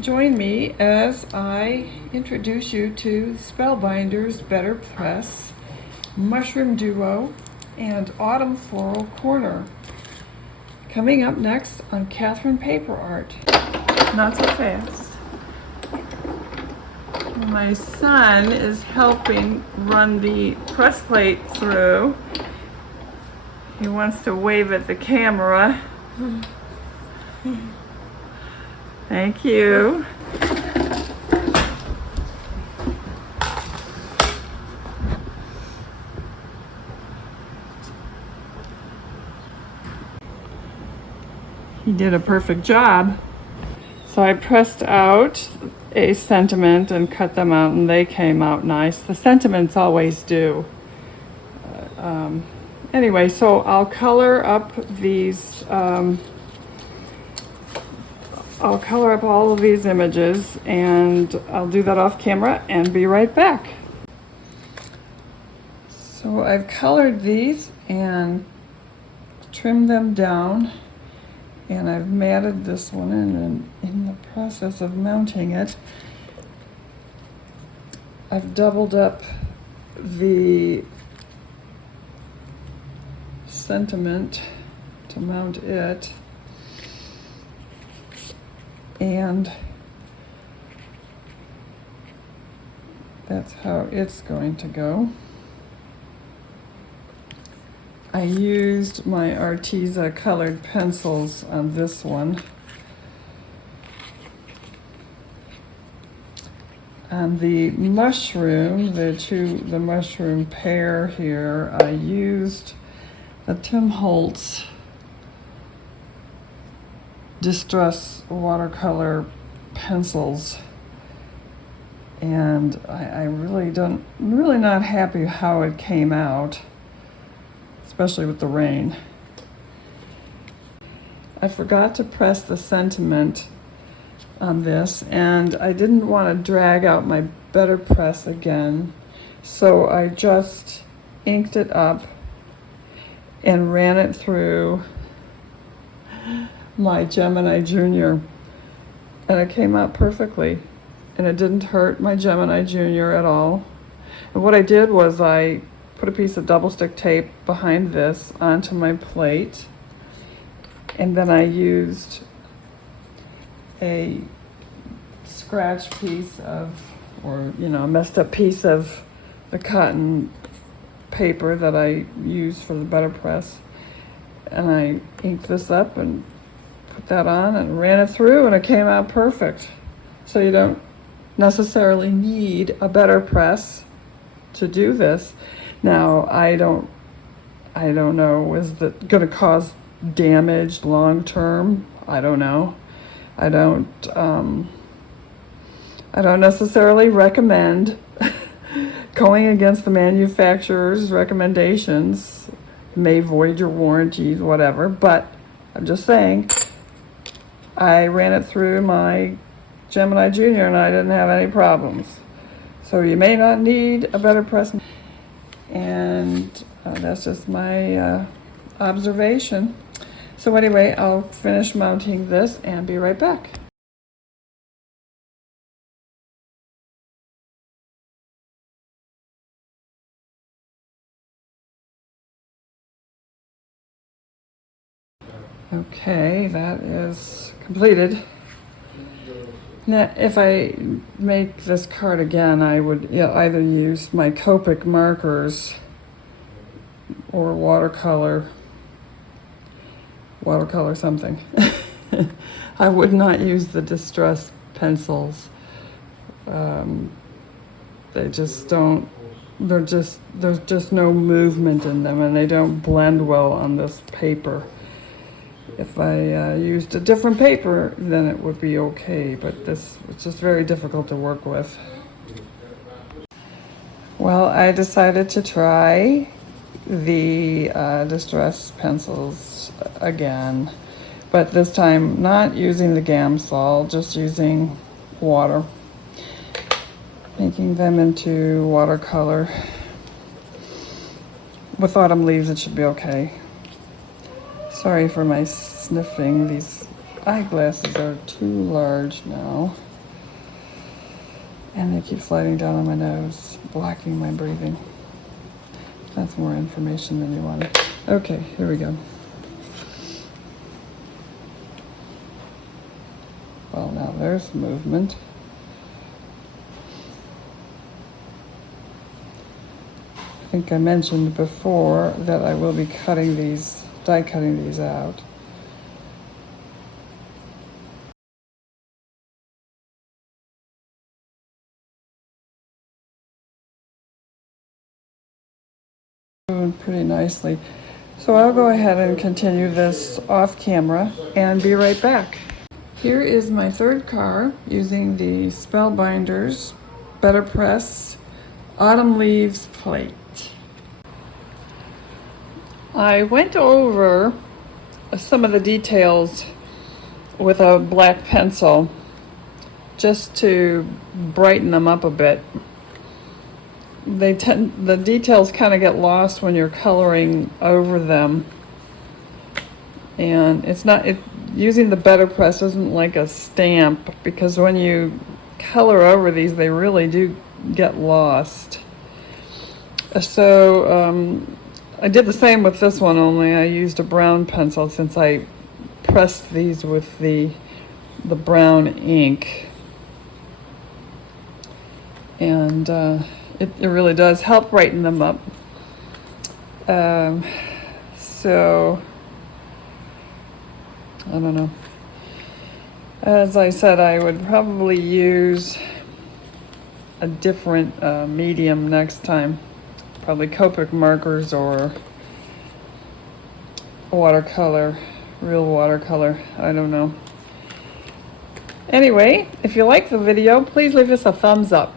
Join me as I introduce you to Spellbinders BetterPress, Mushroom Duo, and Autumn Floral Corner. Coming up next on Catherine Paper Art. Not so fast. My son is helping run the press plate through. He wants to wave at the camera. Thank you. He did a perfect job. So I pressed out a sentiment and cut them out, and they came out nice. The sentiments always do. Anyway, so I'll color up these, I'll color up all of these images, and I'll do that off camera and be right back. So I've colored these and trimmed them down, and I've matted this one in, and in the process of mounting it, I've doubled up the sentiment to mount it, and that's how it's going to go. I used my Arteza colored pencils on this one. On the mushroom, the mushroom pear here, I used the Tim Holtz Distress watercolor pencils, and I'm really not happy how it came out, especially with the rain. I forgot to press the sentiment on this, and I didn't want to drag out my BetterPress again, so I just inked it up and ran it through my Gemini Junior, and it came out perfectly, and it didn't hurt my Gemini Junior at all. And what I did was I put a piece of double stick tape behind this onto my plate, and then I used a scratch piece of, or a messed up piece of the cotton paper that I use for the BetterPress, and I inked this up and put that on and ran it through, and it came out perfect. So you don't necessarily need a BetterPress to do this. Now, I don't know, is that going to cause damage long term? I don't know. I don't necessarily recommend going against the manufacturer's recommendations. May void your warranties, whatever, but I'm just saying, I ran it through my Gemini Junior and I didn't have any problems. So you may not need a BetterPress, and that's just my observation. So anyway, I'll finish mounting this and be right back. Okay, that is completed. Now, if I make this card again, I would either use my Copic markers or watercolor something. I would not use the Distress pencils. They just don't, there's just no movement in them, and they don't blend well on this paper. If I used a different paper, then it would be okay, but this was just very difficult to work with. Well, I decided to try the Distress pencils again, but this time not using the Gamsol, just using water, making them into watercolor. With autumn leaves, it should be okay. Sorry for my sniffing. These eyeglasses are too large now. And they keep sliding down on my nose, blocking my breathing. That's more information than you wanted. Okay, here we go. Well, now there's movement. I think I mentioned before that I will be cutting these, die cutting these out. Moving pretty nicely. So I'll go ahead and continue this off camera and be right back. Here is my third car using the Spellbinders BetterPress Autumn Leaves plate. I went over some of the details with a black pencil just to brighten them up a bit. The details kind of get lost when you're coloring over them, and using the BetterPress isn't like a stamp, because when you color over these they really do get lost. So I did the same with this one, only I used a brown pencil since I pressed these with the brown ink, and it really does help brighten them up. So I don't know. As I said, I would probably use a different medium next time. Probably Copic markers or watercolor, real watercolor. I don't know. Anyway, if you like the video, please leave us a thumbs up.